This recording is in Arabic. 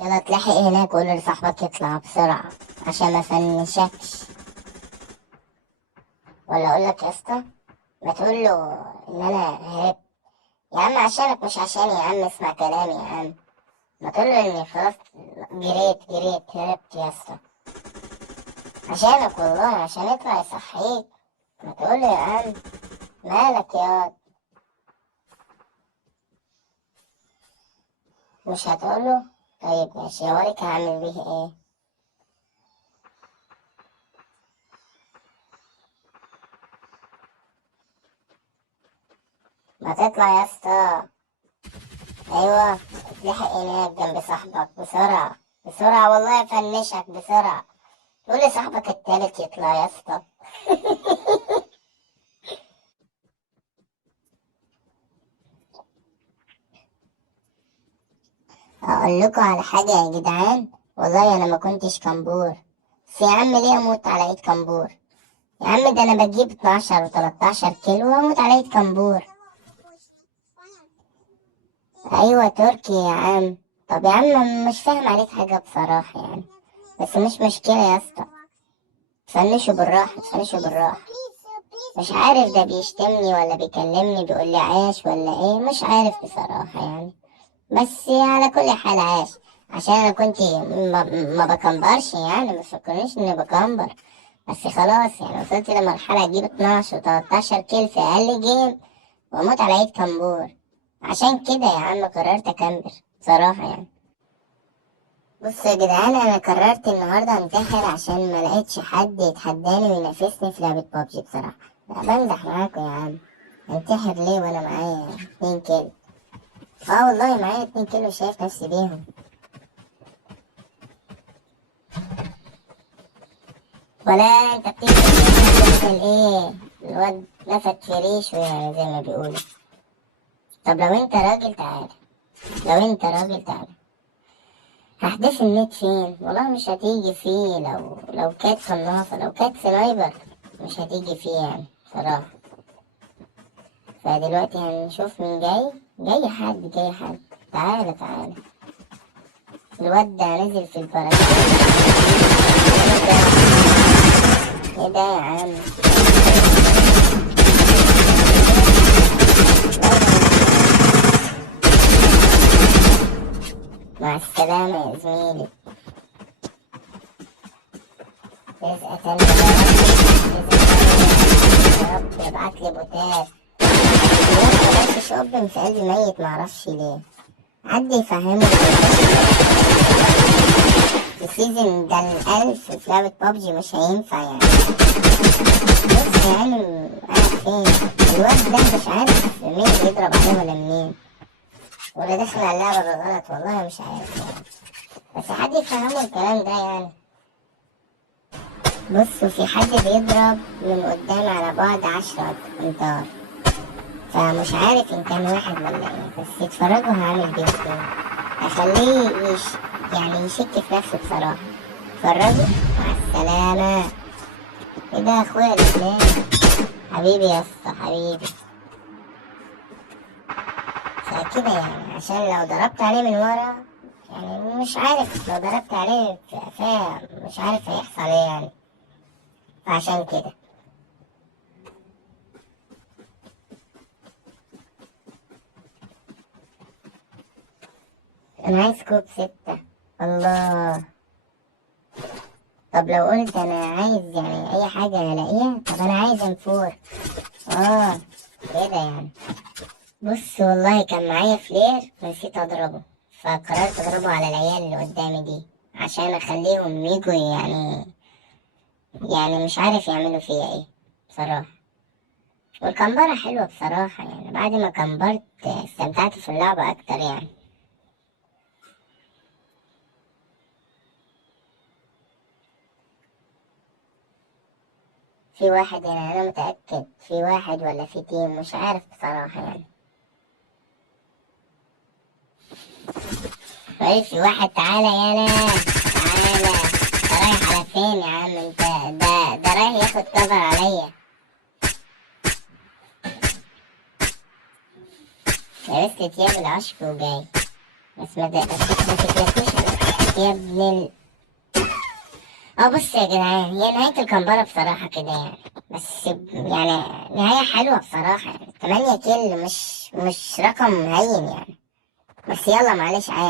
يلا اتلحق هناك وقول لصاحبك يطلع بسرعة عشان ما فنشكش. ولا اقول لك يا اسطى، ما تقول له ان انا هربت يا عم، عشانك مش عشاني يا عم، اسمع كلامي يا عم. ما تقول له اني خلاص جريت هربت يا اسطى، عشانك والله، عشان يطلع يصحيك. ما تقول له يا عم، مالك يا واد؟ مش هتقول له؟ طيب ماشي، هوريك هعمل بيه ايه. ما تطلع يا اسطى. ايوه، اتلحق هناك جنب صاحبك بسرعة بسرعة، والله يفنشك بسرعة. قول لصاحبك التالت يطلع يا اسطى. اقول لكم على حاجة يا جدعان، والله انا ما كنتش كمبور. بس يا عم ليه اموت على ايد كمبور؟ يا عم ده انا بجيب 12 و13 كيلو واموت على ايد كمبور. ايوه تركي يا عم. طب يا عم مش فاهم عليك حاجة بصراحة يعني، بس مش مشكلة يا اسطى. فنشوا بالراحة، فنشوا بالراحة. مش عارف ده بيشتمني ولا بيكلمني بيقول لي عاش ولا ايه، مش عارف بصراحة يعني. بس على كل حال عاش، عشان انا كنت ما بكمبرش يعني، ما تفكرنيش اني بكمبر. بس خلاص يعني وصلت لمرحلة اجيب 12 و13 كيل في اقل جيم واموت على ايد كمبور. عشان كده يا عم قررت اكمبر بصراحة يعني. بصوا يا جدعان، انا قررت النهارده انتحر عشان ما لقيتش حد يتحداني وينافسني في لعبة بابجي بصراحة. لا بمزح معاكم يا عم، انتحر ليه وانا معايا 2 كيلو؟ اه والله معايا 2 كيلو شايف نفسي بيهم. ولا انت بتيجي تعمل ايه؟ الواد نفت في ريشه يعني زي ما بيقولوا. طب لو انت راجل تعالى، لو انت راجل تعالى. هحدف النت فين؟ والله مش هتيجي فيه، لو كانت قناصة، لو كانت سنايبر مش هتيجي فيه يعني صراحة. فدلوقتي هنشوف مين جاي. جاي حد، جاي حد. تعالى تعالى. الواد ده نزل في الباراشوت. ايه ده يا عم؟ مع السلامة يا زميلي. رزقة تانية يا رب يبعتلي بوتات. الواد ده شوب في قلبي ميت، معرفش ليه. حد يفهمه السيزون ده الألف في لعبة بابجي مش هينفع يعني. بص يا عالم أنا فين؟ الواد ده مش عارف مين بيضرب عليه ولا منين، ولا داخل على اللعبة بالغلط، والله مش عارف يعني. بس حد يفهمه الكلام ده يعني. بصوا في حد بيضرب من قدام على بعد 10 أمتار، فمش عارف إن كان واحد ولا إيه، بس اتفرجوا هعمل بيه إيه. هخليه يعني يشك في نفسه بصراحة. اتفرجوا. مع السلامة. ايه ده يا اخويا الاسلام؟ حبيبي يا اسطى حبيبي. فكده يعني عشان لو ضربت عليه من ورا، يعني مش عارف لو ضربت عليه في قفاه مش عارف هيحصل ايه يعني. فعشان كده انا عايز كوب 6. الله. طب لو قلت انا عايز يعني اي حاجة الاقيها، طب انا عايز M4. اه كده يعني. بص والله كان معايا فلير ونسيت اضربه، فقررت اضربه على العيال اللي قدامي دي عشان اخليهم يجوا يعني مش عارف يعملوا فيا ايه بصراحة. والكمبرة حلوة بصراحة يعني، بعد ما كمبرت استمتعت في اللعبة اكتر يعني. في واحد هنا انا متأكد، في واحد ولا في تيم مش عارف بصراحة يعني. طيب في واحد، تعالى يالا تعالى. انت رايح على فين يا عم انت؟ ده رايح ياخد كفر عليا. لبست تياب العشق وجاي. بس ما تتلكوش على يا ابن بص يا جدعان، هي نهاية الكمبرة بصراحة كده يعني. بس يعني نهاية حلوة بصراحة يعني. 8 كيل مش رقم هين يعني. بس يلا معلش عادي.